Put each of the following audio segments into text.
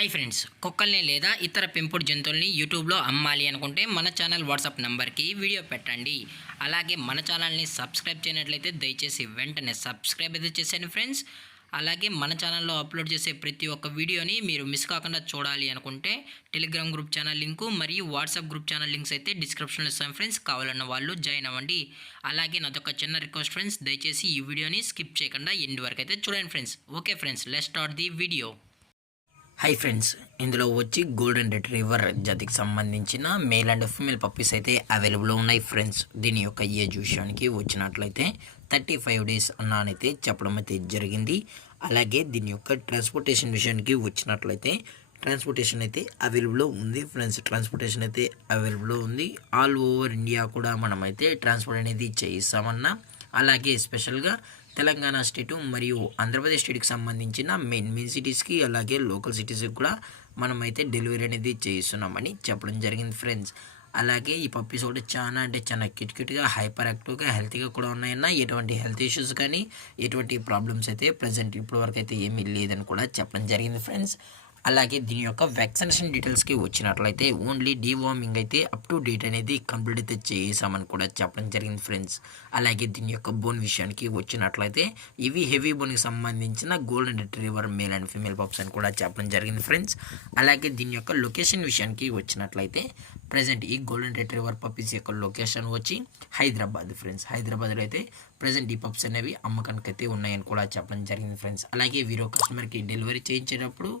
Hi friends, కుక్కల్ని లేదా ఇతర పెంపుడు జంతువుల్ని యూట్యూబ్లో అమ్మాలి అనుకుంటే మన ఛానల్ వాట్సాప్ నెంబర్కి వీడియో పెట్టండి. అలాగే మన ఛానల్ని సబ్స్క్రైబ్ చేయనట్లయితే దయచేసి వెంటనే సబ్స్క్రైబ్ అయితే చేసేయండి ఫ్రెండ్స్. అలాగే మన ఛానల్లో అప్లోడ్ చేసే ప్రతి ఒక్క వీడియోని మీరు మిస్ కాకుండా చూడాలి అనుకుంటే టెలిగ్రామ్ గ్రూప్ ఛానల్ లింకు మరియు వాట్సాప్ గ్రూప్ ఛానల్ లింక్స్ అయితే డిస్క్రిప్షన్లో ఇస్తాను ఫ్రెండ్స్. కావాలన్న వాళ్ళు జాయిన్ అవ్వండి. అలాగే నాదొక చిన్న రిక్వెస్ట్ ఫ్రెండ్స్, దయచేసి ఈ వీడియోని స్కిప్ చేయకుండా ఎండ్ వరకు అయితే చూడండి friends. Okay friends, let's start the video. Hi friends, ఇందులో వచ్చి గోల్డెన్ రిట్రీవర్ జాతికి సంబంధించిన మేల్ అండ్ ఫీమేల్ పప్పీస్ అయితే అవైలబుల్ ఉన్నాయి ఫ్రెండ్స్. దీని యొక్క ఏజ్ విషయానికి వచ్చినట్లయితే 35 days అన్నానైతే చెప్పడం అయితే జరిగింది. అలాగే దీని యొక్క ట్రాన్స్పోర్టేషన్ విషయానికి వచ్చినట్లయితే ట్రాన్స్పోర్టేషన్ అయితే అవైలబుల్లో ఉంది ఫ్రెండ్స్. ట్రాన్స్పోర్టేషన్ అయితే అవైలబుల్లో ఉంది. ఆల్ ఓవర్ ఇండియా కూడా మనమైతే ట్రాన్స్పోర్ట్ అనేది చేయిస్తామన్నా. అలాగే స్పెషల్గా తెలంగాణ స్టేటు మరియు ఆంధ్రప్రదేశ్ స్టేట్కి సంబంధించిన మెయిన్ సిటీస్కి అలాగే లోకల్ సిటీస్కి కూడా మనమైతే డెలివరీ అనేది చేయిస్తున్నామని చెప్పడం జరిగింది ఫ్రెండ్స్. అలాగే ఈ పప్పీస్ కూడా చాలా క్యూట్గా హైపర్ యాక్టివ్గా హెల్తీగా కూడా ఉన్నాయన్న. ఎటువంటి హెల్త్ ఇష్యూస్ కానీ ఎటువంటి ప్రాబ్లమ్స్ అయితే ప్రజెంట్ ఇప్పటివరకు అయితే ఏమీ లేదని కూడా చెప్పడం జరిగింది ఫ్రెండ్స్. అలాగే దీని యొక్క వ్యాక్సినేషన్ డీటెయిల్స్కి వచ్చినట్లయితే ఓన్లీ డీవార్మింగ్ అయితే అప్ టు డేట్ అనేది కంప్లీట్ అయితే చేసామని కూడా చెప్పడం జరిగింది ఫ్రెండ్స్. అలాగే దీని యొక్క బోన్ విషయానికి వచ్చినట్లయితే ఇవి హెవీ బోన్కి సంబంధించిన golden retriever male and female pups అని కూడా చెప్పడం జరిగింది ఫ్రెండ్స్. అలాగే దీని యొక్క లొకేషన్ విషయానికి వచ్చినట్లయితే ప్రజెంట్ ఈ గోల్డెన్ రిట్రీవర్ పప్పీస్ యొక్క లొకేషన్ వచ్చి హైదరాబాద్ ఫ్రెండ్స్. హైదరాబాద్లో అయితే ప్రజెంట్ ఈ పప్స్ అనేవి అమ్మకానికి అయితే ఉన్నాయని కూడా చెప్పడం జరిగింది ఫ్రెండ్స్. అలాగే వీరో కస్టమర్కి డెలివరీ చేయించేటప్పుడు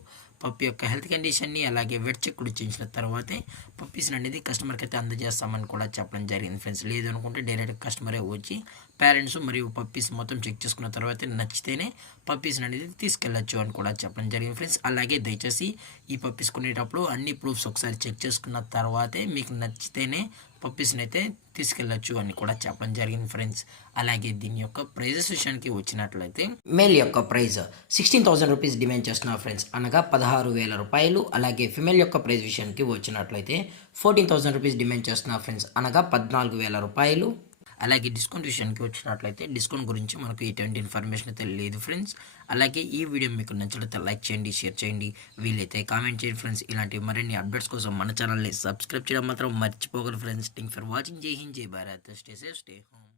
పప్పి యొక్క హెల్త్ కండిషన్ని అలాగే వెట్ చెక్ కూడా చేయించిన తర్వాతే పప్పీస్ని అనేది కస్టమర్కి అయితే అందజేస్తామని కూడా చెప్పడం జరిగింది ఫ్రెండ్స్. లేదు అనుకుంటే డైరెక్ట్ కస్టమరే వచ్చి పేరెంట్స్ మరియు పప్పీస్ మొత్తం చెక్ చేసుకున్న తర్వాత నచ్చితేనే పప్పీస్ని అనేది తీసుకెళ్ళచ్చు అని కూడా చెప్పడం జరిగింది ఫ్రెండ్స్. అలాగే దయచేసి ఈ పప్పీస్ కొనేటప్పుడు అన్ని ప్రూఫ్స్ ఒకసారి చెక్ చేసుకున్న తర్వాతే మీకు నచ్చితేనే పప్పీస్ని అయితే తీసుకెళ్ళచ్చు అని కూడా చెప్పడం జరిగింది ఫ్రెండ్స్. అలాగే దీని యొక్క ప్రైజెస్ విషయానికి వచ్చినట్లయితే మేల్ యొక్క ప్రైజ్ 16,000 రూపీస్ డిమాండ్ చేస్తున్నారు ఫ్రెండ్స్, అనగా 16,000 రూపాయలు. అలాగే ఫిమేల్ యొక్క ప్రైజ్ విషయానికి వచ్చినట్లయితే 14,000 రూపీస్ డిమాండ్ చేస్తున్నారు ఫ్రెండ్స్, అనగా 14,000 రూపాయలు. అలాగే డిస్కౌంట్ విషయానికి వచ్చినట్లయితే డిస్కౌంట్ గురించి మనకు ఎటువంటి ఇన్ఫర్మేషన్ అయితే లేదు ఫ్రెండ్స్. అలాగే ఈ వీడియో మీకు నచ్చినట్లయితే లైక్ చేయండి, షేర్ చేయండి, వీలైతే కామెంట్ చేయండి ఫ్రెండ్స్. ఇలాంటి మరిన్ని అప్డేట్స్ కోసం మన ఛానల్ని సబ్స్క్రైబ్ చేయడం మాత్రం మర్చిపోగలరు ఫ్రెండ్స్. Thank for watching. జై హింద్, జై Bharat. Stay safe, stay home.